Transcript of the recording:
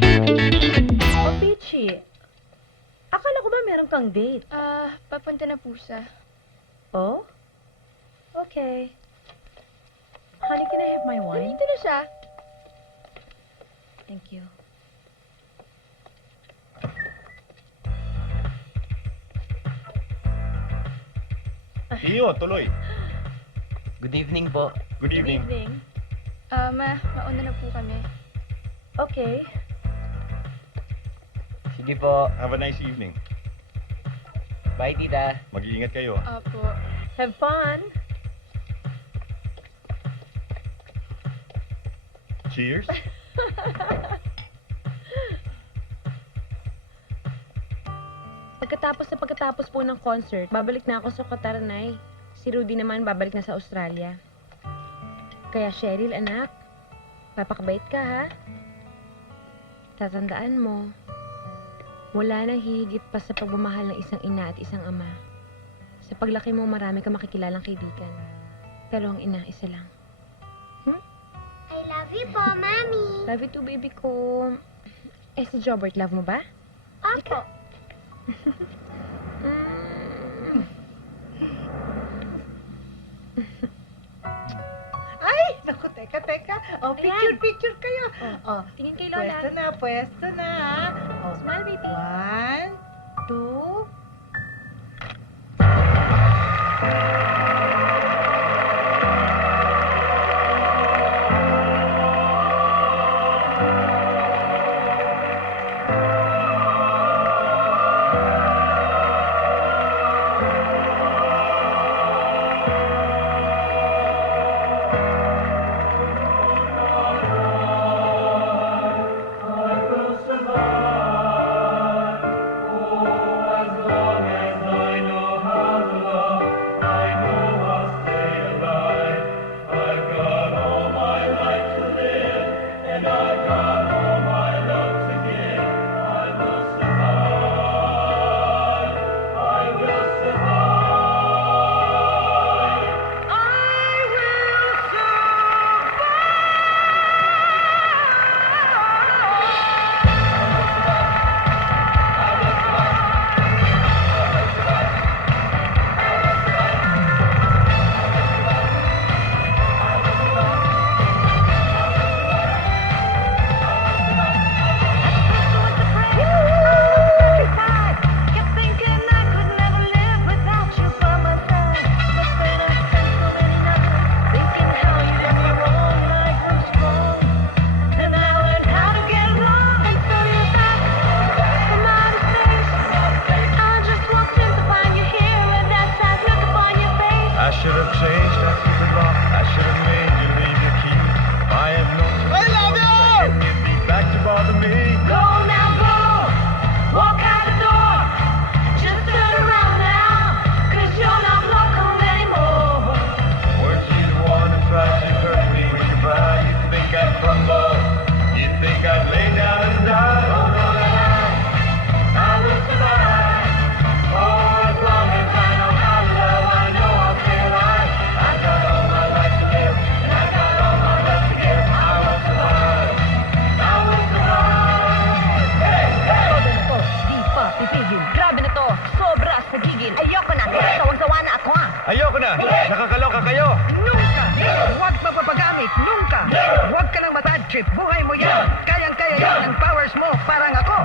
Oh, Peachy. Akala ko ba meron kang date? Papunta na po siya. Oh? Okay. Honey, can I have my wine? Nandito na siya. Thank you. Iyo, tuloy. Good evening po. Good Good evening. evening. Mauna na po kami. Okay. Sige po. Have a nice evening. Bye, tita. Mag-iingat kayo. Opo. Have fun. Cheers. Pagkatapos po ng concert, babalik na ako sa Qatar, Nay. Si Rudy naman babalik na sa Australia. Kaya Cheryl, anak, papakabait ka, ha? Tatandaan mo, wala nang hihigit pa sa pagmamahal ng isang ina at isang ama. Sa paglaki mo, marami kang makikilalang kaibigan. Pero ang ina, isa lang. I love you po, Mami. Love you too, baby ko. Eh, si Jobert, love mo ba? Opo. Ay, naku, teka. Oh, Ayan. picture kayo. Oh, Tingin kay Lola. pwesto na. Oh, Smile, baby. 1, 2. I should have changed that stupid lock. I should have made you leave your key. If I had known I love you! You'd be back to bother me. Go now, go! Walk out the door! Just turn around now, 'cause you're not welcome anymore. Weren't you the one who tried to hurt me with your pride? You think I'd crumble? You think I'd lay down and die? Oh, no, I will survive. Oh, as long as I know how to love, I know I'll stay alive. I got all my life to live, and I got all my love to give. I will survive. I will survive. Hey, hey! Todo na to, di pa titigil. Grabe na to, sobra sa gigil. Ayoko na, sawang-sawa na ako, ha? Ayoko na! Nakakaloka kayo! Nunca! Huwag mapapagamit! Nunca! Huwag ka nang matad trip! Buhay mo yan! Kayang-kaya yan ang powers mo! Parang ako!